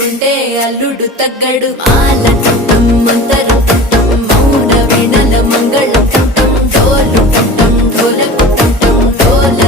లేకుంటే అల్లుడు తగ్గడు మాల చుట్టం మంతర చుట్టం మౌన వీణల మంగళ చుట్టం డోలు చుట్టం ఢోలకు చుట్టం డోల